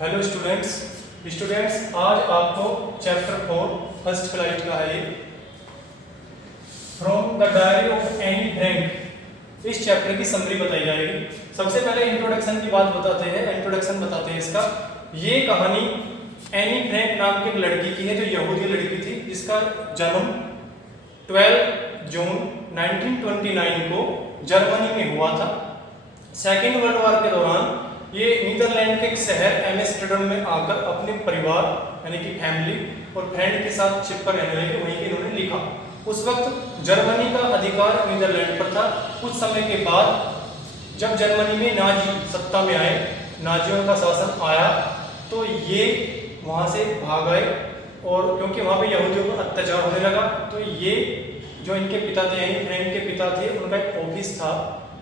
Hello students. आज आपको chapter 4 first flight का है from the diary of Anne Frank. इस चैप्टर की समरी बताई जाएगी। सबसे पहले इंट्रोडक्शन की बात बताते हैं इसका। ये कहानी एनी फ्रैंक नाम की एक लड़की की है जो यहूदी लड़की थी, जिसका जन्म 12 जून 1929 को जर्मनी में हुआ था। सेकेंड वर्ल्ड वॉर के दौरान ये नीदरलैंड के एक शहर एम्स्टर्डम में आकर अपने परिवार यानी कि फैमिली और फ्रेंड के साथ छिपकर रहने लगे। वहीं के इन्होंने लिखा। उस वक्त जर्मनी का अधिकार नीदरलैंड पर था। कुछ समय के बाद जब जर्मनी में नाजी सत्ता में आए, नाजियों का शासन आया, तो ये वहाँ से भाग आए और क्योंकि वहाँ पे यहूदियों पर अत्याचार होने लगा, तो ये जो इनके पिता थे यानी फ्रैंक के पिता थे, उनका एक ऑफिस था,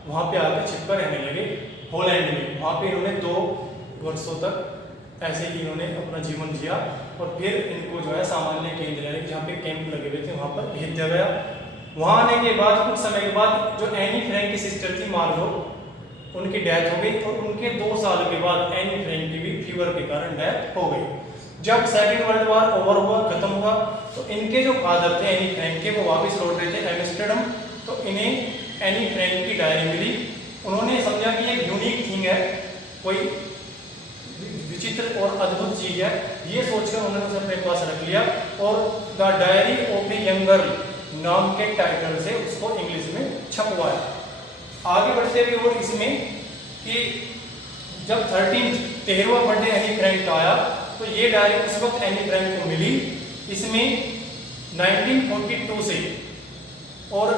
वहाँ पे आकर छिपकर रहने लगे हॉलैंड में। वहाँ पे इन्होंने 2 वर्षों तक ऐसे ही इन्होंने अपना जीवन जिया और फिर इनको जो है सामान्य केंद्र यानी जहाँ पे कैंप लगे हुए थे वहाँ पर भेज दिया गया। वहाँ आने के बाद कुछ समय के बाद जो एनी फ्रैंक की सिस्टर थी मार्गो, उनकी डेथ हो गई और उनके 2 साल के बाद एनी फ्रैंक की भी फीवर के कारण डेथ हो गई। जब सेकेंड वर्ल्ड वॉर ओवर हुआ, खत्म हुआ, तो इनके जो फादर थे एनी फ्रैंक के, वो वापस लौट रहे थे एम्स्टर्डम। तो इन्हें एनी फ्रैंक की डायरी मिली। उन्होंने समझा कि एक यूनिक थिंग है, कोई विचित्र और अद्भुत चीज है। ये सोचकर उन्होंने उसे अपने पास रख लिया और the diary of a young girl नाम के टाइटल से उसको इंग्लिश में छपवाया। आगे बढ़ते हुए और इसमें कि जब 13वां बर्थडे एनी फ्रैंक का आया, तो ये डायरी उस वक्त एनी फ्रैंक को मिली। इसमें 1942 से और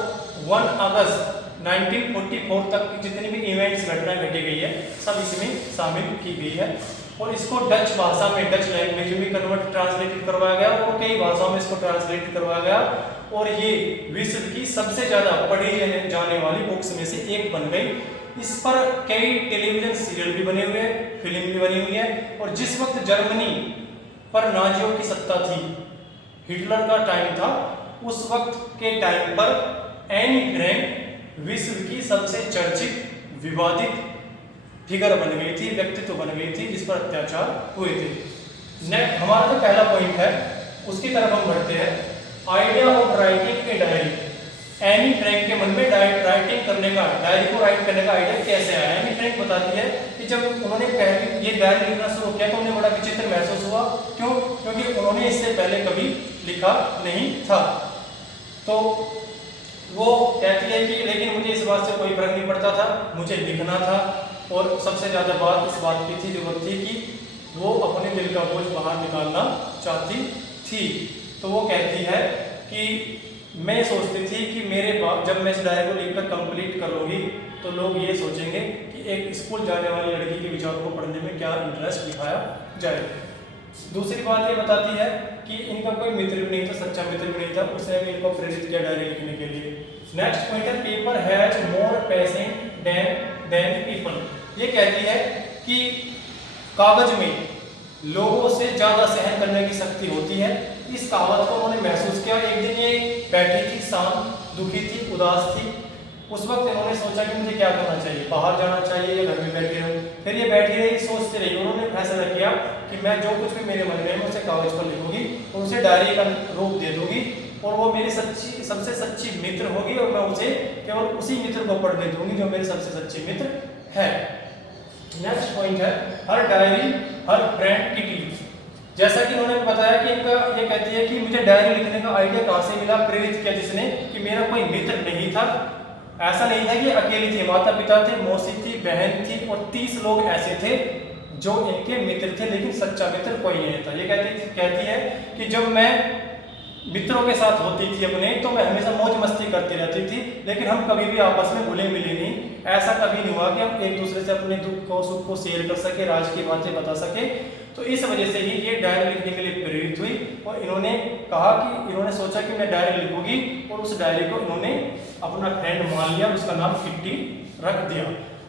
1 अगस्त 1944 तक की जितनी भी इवेंट्स घटना घटी गई है, सब इसमें शामिल की गई है। और इसको डच भाषा में, डच लैंग्वेज में ट्रांसलेटेड करवाया गया और कई भाषाओं में इसको ट्रांसलेट करवाया गया। और ये विश्व की सबसे ज्यादा पढ़ी जाने वाली बुक्स में से एक बन गई। इस पर कई टेलीविजन सीरियल भी बने हुए हैं, फिल्म भी बनी हुई है। और जिस वक्त जर्मनी पर नाजियों की सत्ता थी, हिटलर का टाइम था, उस वक्त के टाइम पर एनी फ्रैंक विश्व की सबसे चर्चित विवादित फिगर बन गई थी, व्यक्तित्व बन गई थी, जिस पर अत्याचार हुए थे। नेक्स्ट हमारा जो पहला पॉइंट है उसकी तरफ हम बढ़ते हैं। Idea of writing a diary. Anne Frank के मन में राइटिंग करने का, डायरी को राइट करने का आइडिया कैसे आया? एनी फ्रैंक बताती है कि जब उन्होंने पहले ये डायरी लिखना शुरू किया तो उन्हें बड़ा विचित्र महसूस हुआ। क्यों? क्योंकि उन्होंने इससे पहले कभी लिखा नहीं था। तो वो कहती है कि लेकिन मुझे इस बात से कोई फर्क नहीं पड़ता था, मुझे लिखना था। और सबसे ज़्यादा बात इस बात की थी, जरूरत थी कि वो अपने दिल का बोझ बाहर निकालना चाहती थी। तो वो कहती है कि मैं सोचती थी कि मेरे बाद जब मैं इस डायरी को लिखकर कंप्लीट कर लूँगी तो लोग ये सोचेंगे कि एक स्कूल जाने वाली लड़की के विचारों को पढ़ने में क्या इंटरेस्ट दिखाया जाए। दूसरी बात ये बताती है कि इनका कोई मित्र भी नहीं था, सच्चा मित्र भी नहीं था, उसने भी इनको प्रेरित किया डायरी लिखने के लिए। नेक्स्ट पॉइंट है paper has more patient than people. ये कहती है कि कागज में लोगों से ज्यादा सहन करने की शक्ति होती है। इस कहावत को उन्होंने महसूस किया। एक दिन ये बैठी थी, शांत, दुखी थी, उदास थी। उस वक्त इन्होंने सोचा कि मुझे क्या करना चाहिए, बाहर जाना चाहिए या घर में बैठी रहूं। फिर ये बैठी रही, सोचती रही। उन्होंने फैसला किया कि मैं जो कुछ भी मेरे मन में है उसे कागज पर लिखूंगी और उसे डायरी का रूप दे दूंगी और वो मेरी सबसे सच्ची मित्र होगी और मैं उसे केवल उसी मित्र को पढ़ने दूंगी जो मेरे सबसे सच्चे मित्र है। नेक्स्ट पॉइंट है हर डायरी हर फ्रेंड की टीम। जैसा कि उन्होंने बताया कि इनका ये कहती है कि मुझे डायरी लिखने का आइडिया कहाँ से मिला, प्रेरित किया जिसने, कि मेरा कोई मित्र नहीं था। ऐसा नहीं था कि अकेली थी, माता पिता थे, मौसी थी, बहन थी और 30 लोग ऐसे थे जो इनके मित्र थे, लेकिन सच्चा मित्र कोई नहीं था। ये कहती है कि जब मैं मित्रों के साथ होती थी अपने, तो मैं हमेशा मौज मस्ती करती रहती थी, लेकिन हम कभी भी आपस में घुले मिले नहीं। ऐसा कभी नहीं हुआ कि हम एक दूसरे से अपने दुख को, सुख को शेयर कर सके, राज की बातें बता सके। तो इस वजह से ही ये डायरी लिखने के लिए प्रेरित हुई और इन्होंने कहा कि इन्होंने सोचा कि मैं डायरी लिखूंगी और उस डायरी को इन्होंने अपना फ्रेंड मान लिया, उसका नाम किट्टी रख दिया।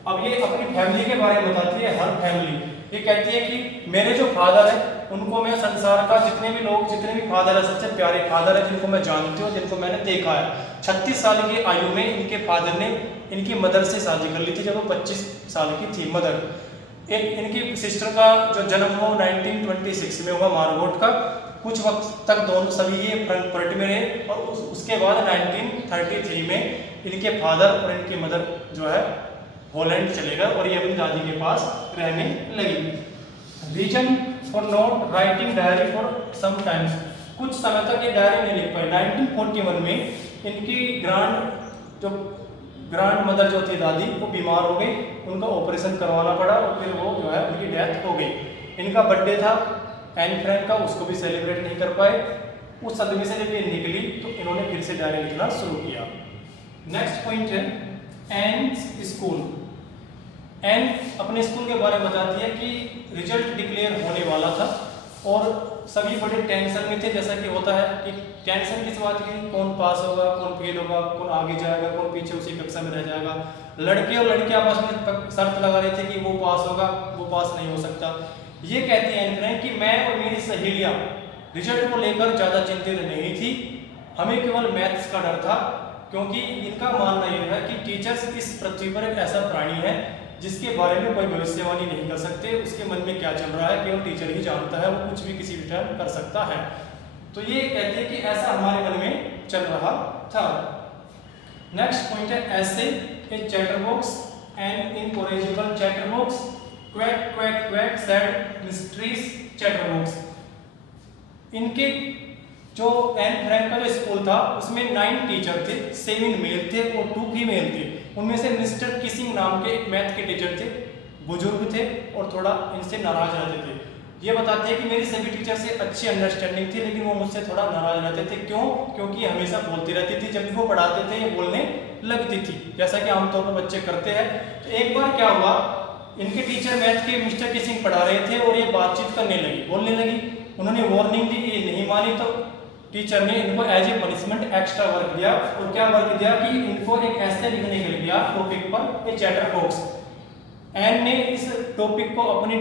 अब ये अपनी फैमिली के बारे में बताती है, हर फैमिली। ये कहती है कि मेरे जो फादर है उनको मैं संसार का जितने भी फादर है, सबसे प्यारे फादर है जिनको मैं जानती हूँ, जिनको मैंने देखा है। 36 साल की आयु में इनके फादर ने इनकी मदर से शादी कर ली थी जब वो 25 साल की थी। मदर कि इनकी सिस्टर का जो जन्म हुआ 1926 में हुआ, मार्गोट का। कुछ वक्त तक दोनों सभी ये फ्रैंकफर्ट में रहे और उसके बाद 1933 में इनके फादर और इनकी मदर जो है हॉलैंड चले गए और ये अपनी दादी के पास रहने लगी। Reason for not writing diary for some times, कुछ समय तक ये डायरी नहीं लिख पाए। 1941 में इनकी ग्रांड मदर जो थी दादी, वो बीमार हो गई, उनका ऑपरेशन करवाना पड़ा और फिर वो जो है उनकी डेथ हो गई। इनका बर्थडे था एन फ्रैंक का, उसको भी सेलिब्रेट नहीं कर पाए। उस सदमे से जब ये निकली तो इन्होंने फिर से डायरी लिखना शुरू किया। नेक्स्ट पॉइंट है एन्स स्कूल। एन अपने स्कूल के बारे में बताती है कि रिजल्ट डिक्लेयर होने वाला था और सभी बड़े टेंशन में थे। जैसा कि होता है कि टेंशन किस बात की, कौन पास होगा, कौन फेल होगा, कौन आगे जाएगा, कौन पीछे उसी कक्षा में रह जाएगा। लड़के और लड़के आपस में शर्त लगा रहे थे कि वो पास होगा, वो पास नहीं हो सकता। ये कहती है एन फ्रैंक कि मैं और मेरी सहेलियां रिजल्ट को लेकर ज़्यादा चिंतित नहीं थी, हमें केवल मैथ्स का डर था, क्योंकि इनका मानना यह है कि टीचर्स इस पृथ्वी पर एक ऐसा प्राणी है जिसके बारे में कोई भविष्यवाणी नहीं कर सकते। उसके मन में क्या चल रहा है केवल टीचर ही जानता है, वो कुछ भी किसी भी टाइम कर सकता है। तो ये कहते हैं कि ऐसा हमारे मन में चल रहा था। नेक्स्ट पॉइंट है ऐसे a chatterbox and incorrigible chatterbox, quack quack quack sad mysteries chatterbox. इनके जो एन फ्रैंक का जो स्कूल था उसमें 9 टीचर थे, 7 मेल थे और 2 फीमेल थे। उनमें से मिस्टर किसिंग नाम के एक मैथ के टीचर थे, बुजुर्ग थे और थोड़ा इनसे नाराज रहते थे। ये बताते हैं कि मेरी सभी टीचर से अच्छी अंडरस्टैंडिंग थी, लेकिन वो मुझसे थोड़ा नाराज रहते थे। क्यों? क्योंकि हमेशा बोलती रहती थी, जब भी वो पढ़ाते थे ये बोलने लगती थी, जैसा कि आमतौर पर बच्चे करते हैं। तो एक बार क्या हुआ, इनके टीचर मैथ के मिस्टर किसिंग पढ़ा रहे थे और ये बातचीत करने लगी, बोलने लगी। उन्होंने वार्निंग दी, ये नहीं मानी, तो टीचर ने इनको as a punishment extra work दिया। और क्या वर्क दिया कि इनको एक ऐसे लिखने के लिए दिया टॉपिक पर ए चैटरबॉक्स। एन ने इस टॉपिक को अपनी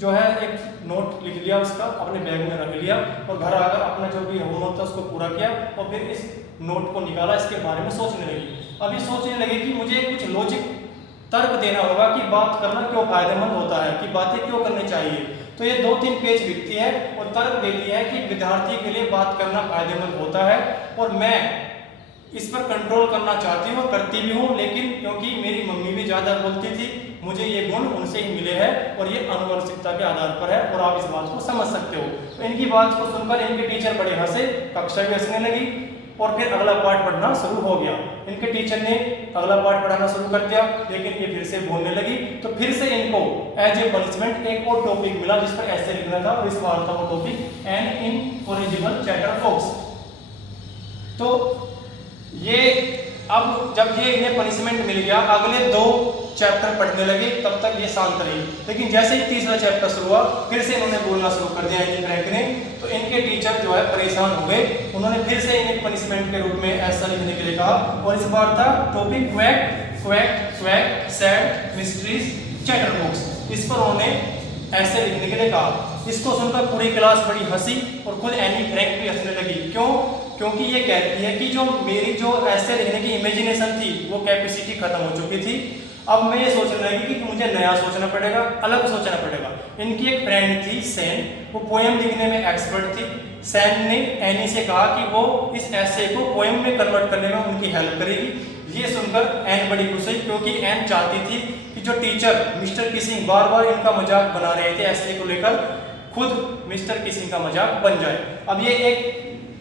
जो है एक नोट लिख लिया, उसका अपने बैग में रख लिया और घर आकर अपना जो भी होमवर्क था उसको पूरा किया और फिर इस नोट को निकाला, इसके बारे में सोचने लगी। अब ये सोचने लगी कि मुझे कुछ लॉजिक तर्क देना होगा कि बात करना क्यों फायदेमंद होता है, कि बातें क्यों करनी चाहिए। तो ये 2-3 पेज लिखती है और तर्क देती है कि विद्यार्थी के लिए बात करना फायदेमंद होता है और मैं इस पर कंट्रोल करना चाहती हूँ, करती भी हूँ, लेकिन क्योंकि मेरी मम्मी भी ज़्यादा बोलती थी, मुझे ये गुण उनसे ही मिले हैं और ये आनुवंशिकता के आधार पर है और आप इस बात को समझ सकते हो। तो इनकी बात को सुनकर इनके टीचर बड़े हंसे, कक्षा भी हंसने लगी और फिर अगला पाठ पढ़ना शुरू हो गया। इनके टीचर ने अगला पाठ पढ़ाना शुरू कर दिया, लेकिन ये फिर से बोलने लगी। तो फिर से इनको एज ए पनिशमेंट एक और टॉपिक मिला जिस पर ऐसे लिखना था और इस बार था वो टॉपिक एन इनकॉरेजिबल चैटरबॉक्स। तो ये अब जब ये इन्हें पनिशमेंट मिल गया, अगले 2 चैप्टर पढ़ने लगे, तब तक ये शांत रही। लेकिन जैसे ही तीसरा चैप्टर शुरू हुआ, फिर से इन्होंने बोलना शुरू कर दिया एन फ्रैंक ने। तो इनके टीचर जो है परेशान हो गए, उन्होंने फिर से इन्हें पनिशमेंट के रूप में ऐसा लिखने के लिए कहा और इस बार था topic quack quack quack sad mysteries chatterbox. इस पर उन्होंने ऐसे लिखने के लिए कहा। इसको सुनकर पूरी क्लास बड़ी हंसी और खुद एनी फ्रैंक भी हंसने लगी। क्यों? क्योंकि ये कहती है कि जो मेरी जो ऐसे लिखने की इमेजिनेशन थी वो कैपेसिटी खत्म हो चुकी थी। अब मैं ये सोचने लगी कि मुझे नया सोचना पड़ेगा, अलग सोचना पड़ेगा। इनकी एक फ्रेंड थी सैन, वो पोएम लिखने में एक्सपर्ट थी। सैन ने एनी से कहा कि वो इस ऐसे को पोएम में कन्वर्ट करने में उनकी हेल्प करेगी। ये सुनकर एन बड़ी खुश हुई, क्योंकि एन चाहती थी कि जो टीचर मिस्टर किसिंग बार बार इनका मजाक बना रहे थे ऐसे को लेकर, खुद मिस्टर किसिंग का मजाक बन जाए। अब ये एक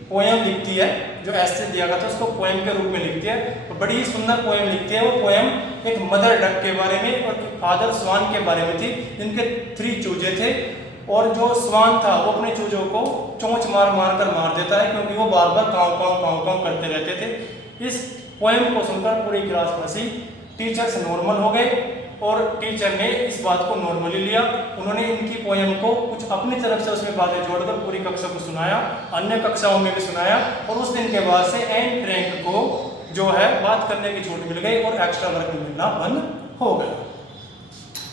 पोएम लिखती है, जो ऐसे दिया गया था उसको पोएम के रूप में लिखती है और बड़ी ही सुंदर पोएम लिखती है। वो पोएम एक मदर डक के बारे में और फादर स्वान के बारे में थी। इनके 3 चूजे थे और जो स्वान था वो अपने चूजों को चोंच मार मार कर मार देता है, क्योंकि वो बार बार काँव काँव काँव काँव करते रहते थे। इस पोएम को सुनकर पूरी क्लास हंसी। टीचर्स नॉर्मल हो गए और टीचर ने इस बात को नॉर्मली लिया। उन्होंने इनकी पोएम को कुछ अपनी तरफ से उसमें बातें जोड़कर पूरी कक्षा को सुनाया, अन्य कक्षाओं में भी सुनाया और उस दिन के बाद से एन फ्रैंक को जो है बात करने की छूट मिल गई और एक्स्ट्रा वर्क मिलना बंद हो गया।